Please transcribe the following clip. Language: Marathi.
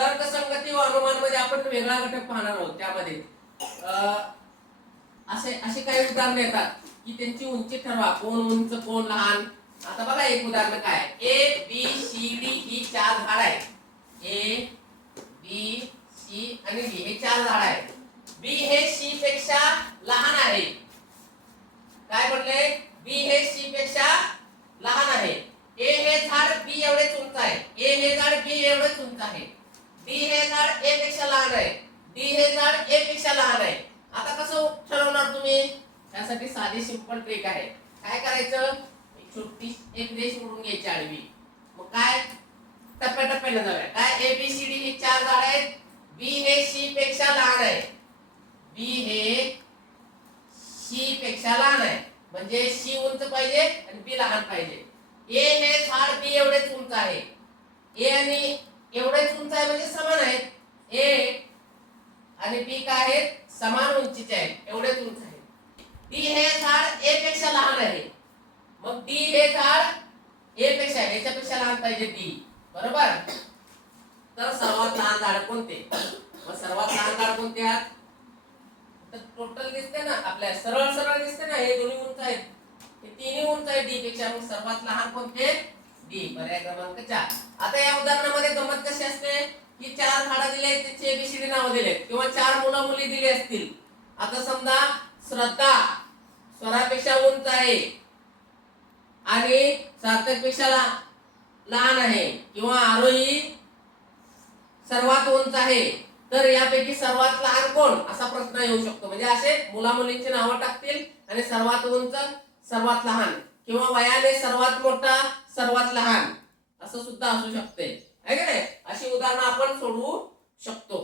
तर्कसंगती व अनुमान मध्ये आपण वेगळा घटक पाहणार आहोत. त्यामध्ये असे काही उदाहरण येतात की त्यांची उंची ठरवा, कोण उंच कोण लहान. आता बघा एक उदाहरण काय, ए बी सी डी ही 4 झाड आहेत. ए बी सी आणि डी हे 4 झाड आहेत. बी हे सी पेक्षा लहान आहे. काय म्हटले, बी हे सी पेक्षा लहान आहे. ए हे झाड बी एवढेच उंच आहे. ए हे झाड बी एवढेच उंच आहे. डी हे झाड ए पेक्षा लहान आहे. डी हे झाड ए पेक्षा लहान आहे. आता कसं ठरवणार तुम्ही, त्यासाठी साधी सिंपल ट्रिक आहे. काय करायचं, छोटी एक रेष मोडून घ्यायची आडवी. मग काय टप्प्याटप्प्याने जाऊया. काय ए बी सी डी ही 4 झाड आहेत. बी हे सी पेक्षा लहान आहे. बी हे सी पेक्षा लहान आहे, म्हणजे सी उंच पाहिजे आणि बी लहान पाहिजे. ए हे झाड बी एवढेच उंच आहे. ए आणि एवढेच उंच आहे म्हणजे समान आहेत. ए आणि बी काय आहेत, समान उंचीचे आहेत, एवढेच उंच आहेत. डी हे झाड ए पेक्षा लहान आहे. मग डी हे झाड ए पेक्षा, याच्यापेक्षा लहान पाहिजे डी, बरोबर. तर सर्वात लहान झाड कोणते, मग सर्वात लहान झाड कोणते आहेत, तर टोटल दिसते ना आपल्या, सरळ सरळ दिसते ना, हे दोन्ही उंच आहेत, हे तिन्ही उंच आहेत डी पेक्षा. मग सर्वात लहान कोणते, डी, पर्याय क्रमांक 4. आता या उदाहरणामध्ये गंमत कशी असते की 4 झाडं दिले, त्याची एबीसीडी नाव दिले, किंवा 4 मुलं मुली दिली असतील. आता समजा श्रद्धा स्वरापेक्षा उंच आहे आणि सार्थक पेक्षा लहान आहे, किंवा आरोही सर्वात उंच आहे, तर यापैकी सर्वात लहान कोण, असा प्रश्न येऊ शकतो. म्हणजे असे मुला मुलींची नावं टाकतील आणि सर्वात उंच सर्वात लहान, किंवा वयाने सर्वात मोठा सर्वात लहान, असं सुद्धा असू शकते, आहे का नाही. अशी उदाहरणं आपण सोडवू शकतो.